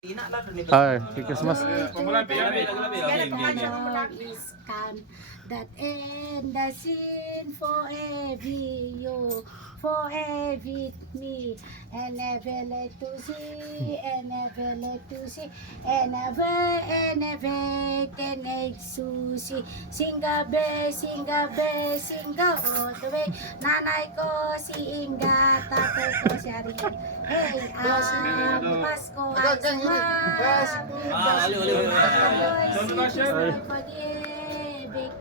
Ay, Christmas. Is come that end the sin for every you, for every me, and never let to see, and never let to see, and never ten susi. Singa be, singa all the way. Nanay ko si Inga, tatay ko si Ariel. Hey, Pasko ay pag-ibig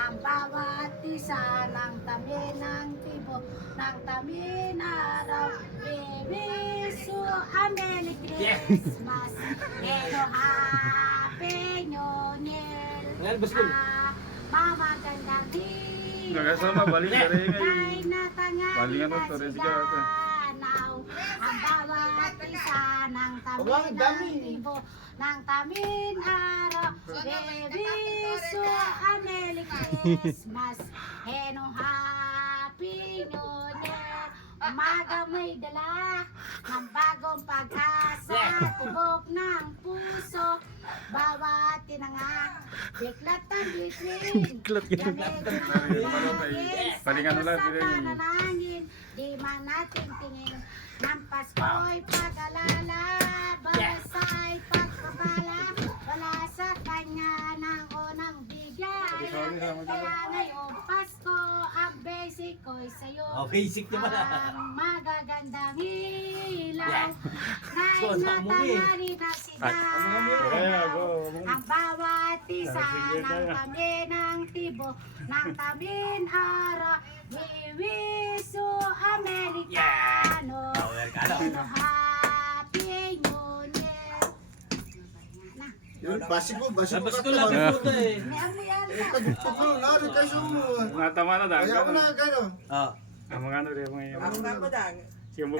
ang bawat isa ng tabi ng tibo ng tabi na araw. Bibiso a Merry Christmas and a Happy New Year. Mama gandang hiyo Nagasama, balik na rin kay natangan Balingan na mo to, rin siya. siganaw ang bawat isa ng tabi ng tibo ng tamin araw. Bebiso a Merry Christmas and a Happy New Year. Umaga may dala ng bagong pag-asa, tubok ng puso, bawat tinanga, biglat ang bitwin, Palingan ulit, sa bilhin. pananangin, di man natin tingin, ng Pasko'y pag-alala, basa'y pagpapala, wala sa kanya ng unang bigay, kaya ngayong Pasko, ang basic ko'y sa'yo. Basic naman Ang magagandang ilaw na inatangali na sigaw. Ang bawat isa ng tabi ng tibo ng tabing araw. We wish you Americano. Happy New Year. Basico Tapos ko lang yung puto eh. May amoy yan. nari kayo mo. Natama na Kaya dagat. ako na gano. Ah. Ang mga ano rin, mga Ang dapat ang Siya mo